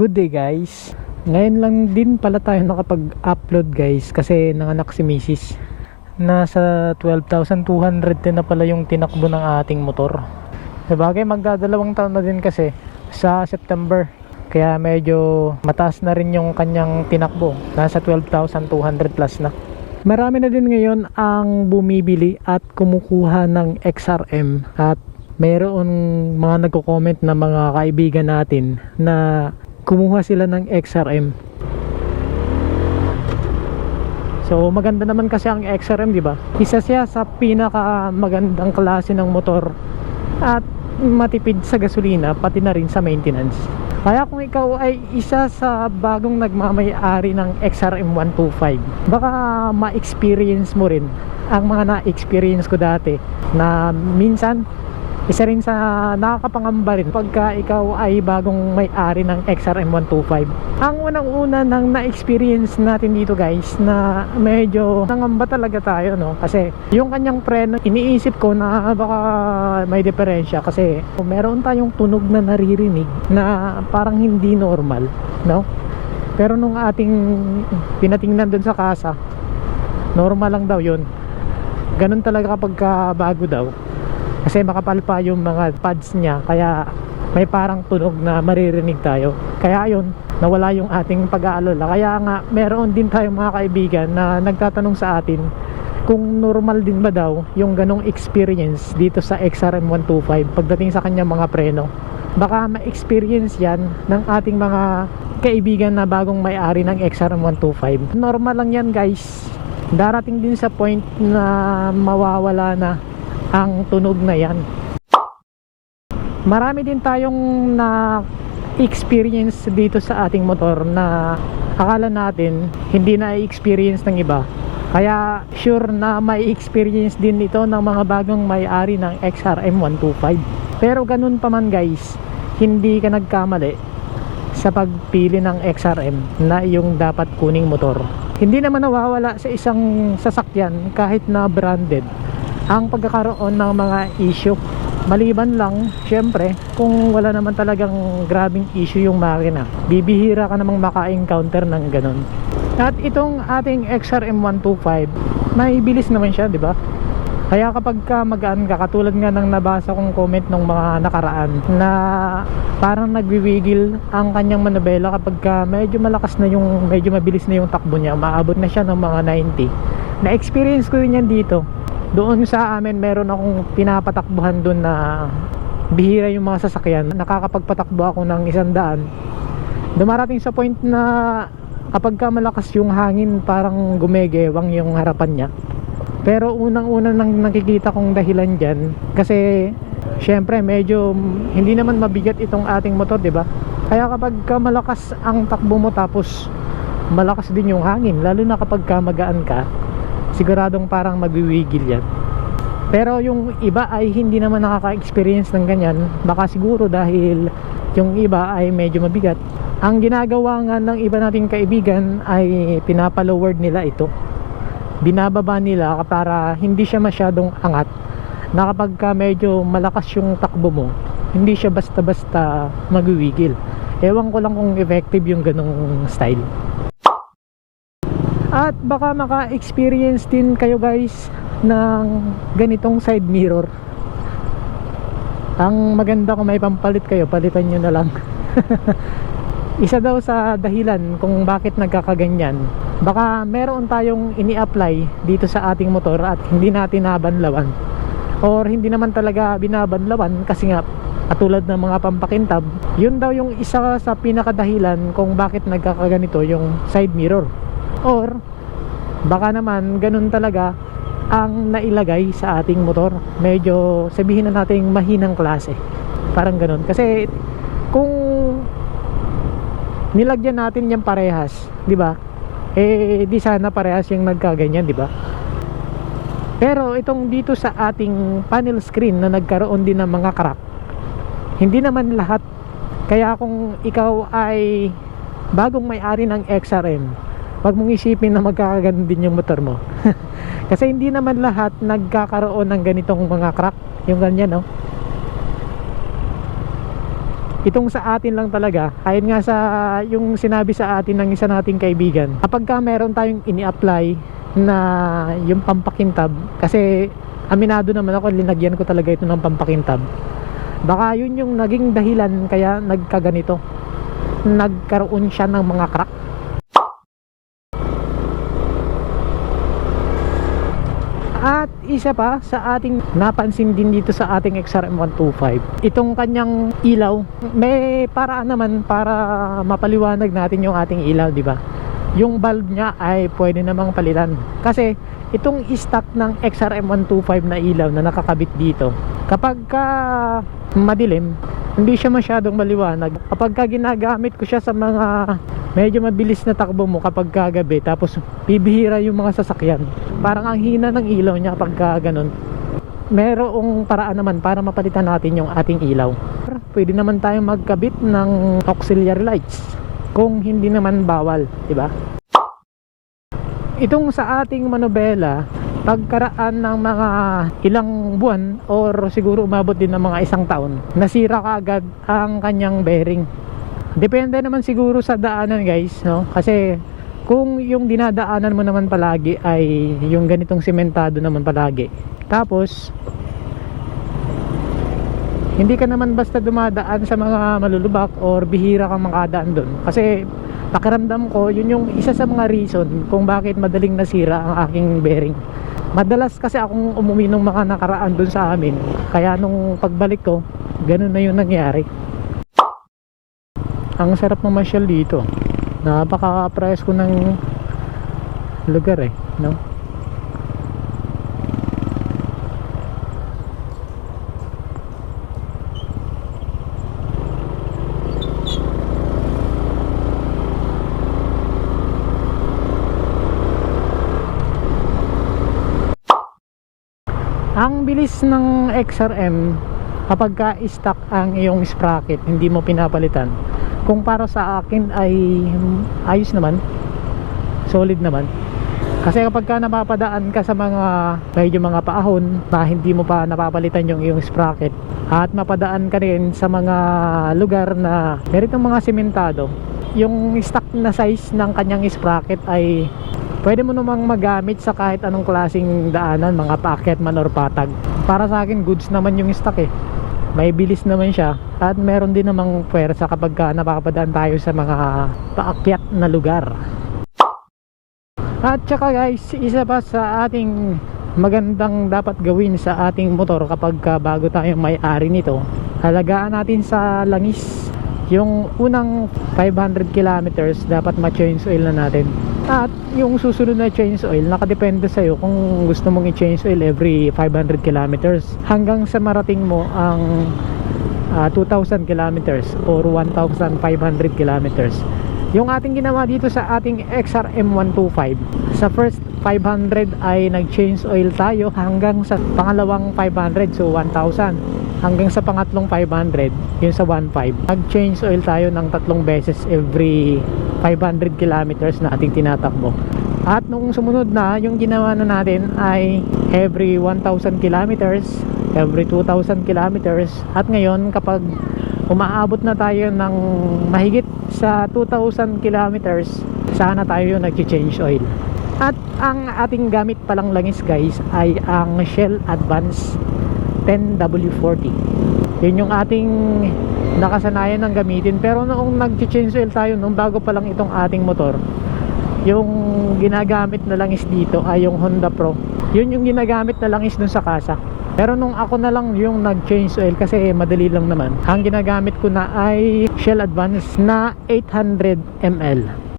Good day guys. Ngayon lang din pala tayo nakapag-upload guys kasi nanganak si Mrs. Nasa 12,200 din na pala yung tinakbo ng ating motor. Sabagay magdadalawang taon na din kasi sa September. Kaya medyo mataas na rin yung kanyang tinakbo. Nasa 12,200 plus na. Marami na din ngayon ang bumibili at kumukuha ng XRM. At mayroon mga nagko-comment na mga kaibigan natin na kumuha sila ng XRM. So maganda naman kasi ang XRM, di ba? Isa siya sa pinaka magandang klase ng motor at matipid sa gasolina pati na rin sa maintenance. Kaya kung ikaw ay isa sa bagong nagmamay-ari ng XRM 125, baka ma-experience mo rin ang mga na-experience ko dati na minsan isa rin sa nakakapangamba rin pagka ikaw ay bagong may-ari ng XRM 125. Ang unang-una nang na-experience natin dito guys na medyo nangamba talaga tayo, no? Kasi yung kanyang preno, iniisip ko na baka may diferensya kasi meron tayong tunog na naririnig na parang hindi normal, no? Pero nung ating pinatingnan dun sa kasa, normal lang daw yun. Ganun talaga kapag bago daw. Kasi makapal pa yung mga pads niya, kaya may parang tunog na maririnig tayo. Kaya yun, nawala yung ating pag-aalala. Kaya nga, meron din tayong mga kaibigan na nagtatanong sa atin kung normal din ba daw yung ganong experience dito sa XRM 125 pagdating sa kanyang mga preno. Baka ma-experience yan ng ating mga kaibigan na bagong may-ari ng XRM 125. Normal lang yan guys. Darating din sa point na mawawala na ang tunog na yan. Marami din tayong na experience dito sa ating motor na akala natin hindi na experience ng iba. Kaya sure na may experience din ito ng mga bagong may-ari ng XRM 125. Pero ganun pa man guys, hindi ka nagkamali sa pagpili ng XRM na yung dapat kuning motor. Hindi naman nawawala sa isang sasakyan kahit na branded ang pagkakaroon ng mga issue. Maliban lang syempre kung wala naman talagang grabing issue yung makina, bibihira ka namang maka-encounter ng ganun. At itong ating XRM 125 may bilis naman siya, di ba? Kaya kapag ka magaan ka, katulad nga ng nabasa kong comment ng mga nakaraan na parang nagwiwigil ang kanyang manubela kapag ka medyo malakas na yung, medyo mabilis na yung takbo niya, maabot na siya ng mga 90. Na experience ko rin yan dito. Doon sa amin meron akong pinapatakbuhan doon na bihira yung mga sasakyan. Nakakapagpatakbo ako ng 100. Dumarating sa point na kapag ka malakas yung hangin, parang gumegewang yung harapan niya. Pero unang-una nang nakikita kong dahilan dyan, kasi syempre medyo hindi naman mabigat itong ating motor, diba? Kaya kapag ka malakas ang takbo mo tapos malakas din yung hangin, lalo na kapag ka magaan ka, siguradong parang magwiwigil yan. Pero yung iba ay hindi naman nakaka-experience ng ganyan. Baka siguro dahil yung iba ay medyo mabigat. Ang ginagawa nga ng iba nating kaibigan ay pinapalowered nila ito, binababa nila para hindi siya masyadong angat, na kapag ka medyo malakas yung takbo mo, hindi siya basta-basta magwiwigil. Ewan ko lang kung effective yung ganong style. At baka maka-experience din kayo guys ng ganitong side mirror. Ang maganda kung may pampalit kayo, palitan nyo na lang. Isa daw sa dahilan kung bakit nagkakaganyan, baka meron tayong ini-apply dito sa ating motor at hindi natin nabanlawan, or hindi naman talaga binabanlawan kasi nga katulad ng mga pampakintab. Yun daw yung isa sa pinakadahilan kung bakit nagkakaganito yung side mirror. Or baka naman ganun talaga ang nailagay sa ating motor, medyo sabihin na natin mahinang klase, parang ganun. Kasi kung nilagyan natin yung parehas, di ba, eh di sana parehas yung nagkaganyan, di ba? Pero itong dito sa ating panel screen na nagkaroon din ng mga crack, hindi naman lahat. Kaya kung ikaw ay bagong may-ari ng XRM, wag mong isipin na magkakaganda din yung motor mo. Kasi hindi naman lahat nagkakaroon ng ganitong mga crack, yung ganyan, no? Itong sa atin lang talaga, ayon nga sa yung sinabi sa atin ng isa nating kaibigan, kapag ka meron tayong ini-apply na yung pampakintab, kasi aminado naman ako, linagyan ko talaga ito ng pampakintab, baka yun yung naging dahilan kaya nagkaganito, nagkaroon siya ng mga crack. At isa pa sa ating napansin din dito sa ating XRM125, itong kanyang ilaw, may paraan naman para mapaliwanag natin yung ating ilaw, di ba? Yung bulb niya ay pwede namang palitan. Kasi itong stock ng XRM125 na ilaw na nakakabit dito, kapag ka madilim, hindi siya masyadong maliwanag. Kapag ka ginagamit ko siya sa mga medyo mabilis na takbo mo kapag kagabi, tapos bibihira yung mga sasakyan, parang ang hina ng ilaw niya kapag ganun. Merong paraan naman para mapalitan natin yung ating ilaw. Pwede naman tayong magkabit ng auxiliary lights kung hindi naman bawal, di ba? Itong sa ating manobela, pagkaraan ng mga ilang buwan or siguro umabot din ng mga isang taon, nasira kaagad ang kanyang bearing. Depende naman siguro sa daanan, guys, no? Kasi kung yung dinadaanan mo naman palagi ay yung ganitong sementado naman palagi, tapos hindi ka naman basta dumadaan sa mga malulubak or bihira kang makadaan doon, kasi pakiramdam ko yun yung isa sa mga reason kung bakit madaling nasira ang aking bearing. Madalas kasi akong umuwi nung mga nakaraan doon sa amin, kaya nung pagbalik ko ganun na yung nangyari. Ang sarap mamasyal dito, napaka-presko ng lugar no? Ang bilis ng XRM kapag ka-stuck ang iyong sprocket, hindi mo pinapalitan. Kung para sa akin ay ayos naman, solid naman. Kasi kapag ka napapadaan ka sa mga medyo mga paahon na hindi mo pa napapalitan yung iyong sprocket, at mapadaan ka rin sa mga lugar na meron mga sementado, yung stock na size ng kanyang sprocket ay pwede mo namang magamit sa kahit anong klaseng daanan, mga paakyat man or patag. Para sa akin, goods naman yung stock may bilis naman siya, at meron din namang pwersa kapag napapadaan tayo sa mga paakyat na lugar. At saka guys, isa pa sa ating magandang dapat gawin sa ating motor kapag bago tayo may-ari nito, halagaan natin sa langis. Yung unang 500 kilometers dapat ma-change oil na natin. At yung susunod na change oil, nakadepende sa'yo kung gusto mong i-change oil every 500 kilometers hanggang sa marating mo ang 2,000 kilometers or 1,500 kilometers. Yung ating ginawa dito sa ating XRM125, sa first 500 ay nag-change oil tayo hanggang sa pangalawang 500, so 1,000. Hanggang sa pangatlong 500, yun sa 1.5, nag-change oil tayo ng 3 beses every 500 kilometers na ating tinatakbo. At nung sumunod na, yung ginawa na natin ay every 1,000 kilometers, every 2,000 kilometers. At ngayon, kapag umaabot na tayo ng mahigit sa 2,000 kilometers, sana tayo nag-change oil. At ang ating gamit palang langis, guys, ay ang Shell Advance 10W40. Yun yung ating nakasanayan ng gamitin. Pero noong nag-change oil tayo, nung bago pa lang itong ating motor, yung ginagamit na langis dito ay yung Honda Pro. Yun yung ginagamit na langis dun sa kasa. Pero nung ako na lang yung nag-change oil, kasi madali lang naman, ang ginagamit ko na ay Shell Advance na 800 ml.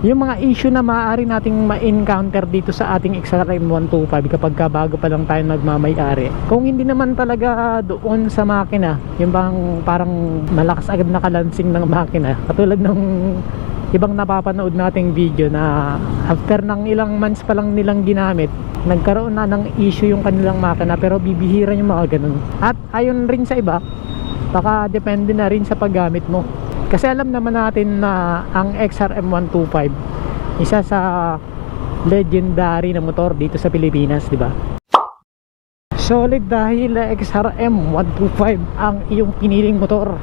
Yung mga issue na maaari nating ma-encounter dito sa ating XRM125 kapag bago pa lang tayo nagmamay-ari, kung hindi naman talaga doon sa makina, yung bang parang malakas agad na kalansing ng makina, katulad ng ibang napapanood nating video na after ng ilang months pa lang nilang ginamit, nagkaroon na ng issue yung kanilang makina, pero bibihira yung mga ganun. At ayon rin sa iba, baka depende na rin sa paggamit mo. Kasi alam naman natin na ang XRM125, isa sa legendary na motor dito sa Pilipinas, di ba? Solid dahil XRM 125 ang iyong piniling motor.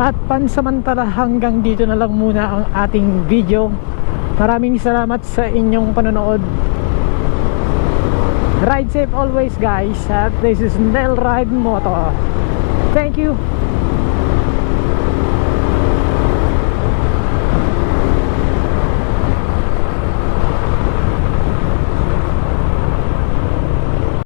At pansamantala hanggang dito na lang muna ang ating video. Maraming salamat sa inyong panonood. Ride safe always guys. At this is Nel Ride Moto. Thank you.